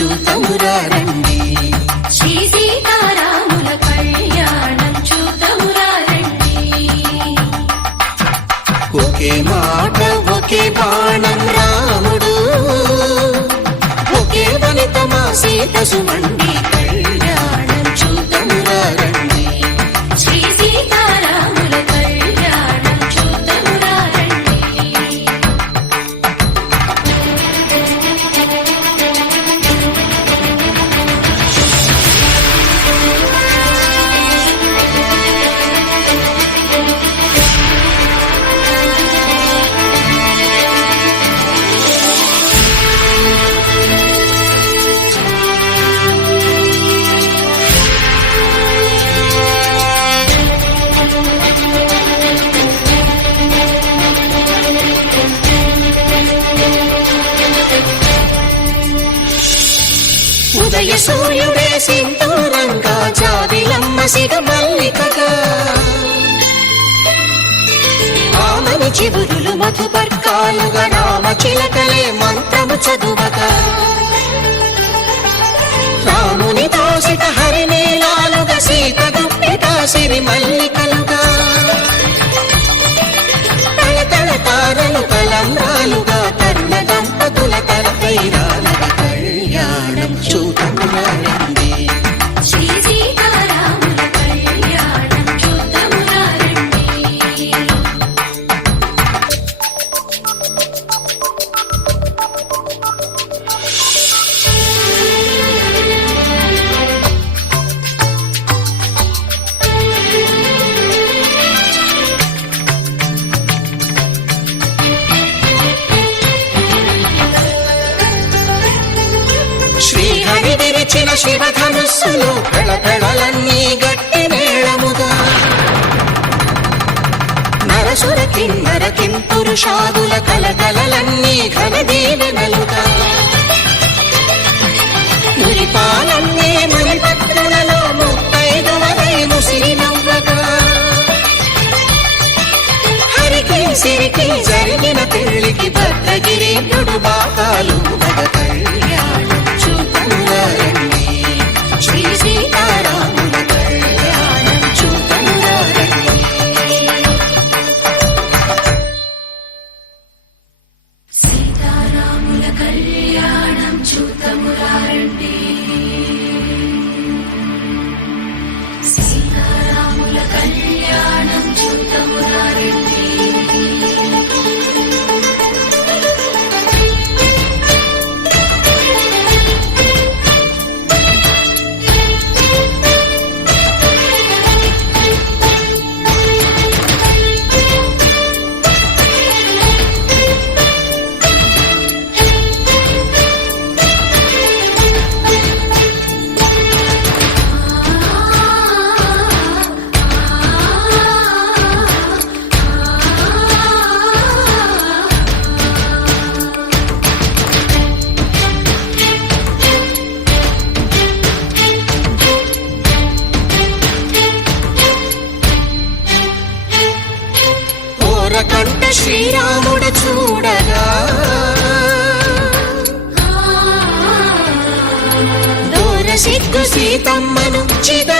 చూతమురా రండి. శ్రీ సీతారాముల కళ్యాణం చూతమురా రండి. ఒకే మాట ఒకే బాణం రాముడు, ఒకే వనిత మా సీత సుమండి కళ్యాణం చూతమురా రండి. శ్రీ సీతారాముల కళ్యాణం చూతమురా రండి. ఉదయ సూర్యుడే సింధూరంగా, జాబిలమ్మ సిగ మల్లికగా, ఆమని చిగురులు మధుపర్కాలుగా, రామ చిలకలే మంత్రము చదువగా, రాముని దోసిట హరినీలాలుగా, సీత గుప్పిట సిరి మల్లికలుగా, తళతళ తారలు తలంబ్రాలుగా, తరుణ దంపతుల తలపైరాలుగా కళ్యాణం చూతమురా రండి. శ్రీ సీతారాముల కళ్యాణం చూతమురా రండి. శ్రీహరి విరిచిన శివధనుస్సులు పెళపెళలన్నీ గట్టి మేళముగా, నరసుర కిన్నర కింపురుషాదుల కలకలలన్నీ ఘన దీవెనలుగా, మురిపాలన్నీ మణిపత్రులలో ముత్తైదువలై ముసిరి నవ్వగా, హరికి సిరికి జరిగిన పెళ్లికి భద్రగిరీంద్రుడు బాకాలు కళ్యాణం చూతమురా రండి. శ్రీ సీతారాముల కళ్యాణం చూతమురా రండి. సీతారాముల కళ్యాణం చూతమురా రండి. సీతారాముల కళ్యాణం చూతమురా రండి. కంట శ్రీరాముడు చూడగా, దూర సిగ్గు సీతమ్మను చిద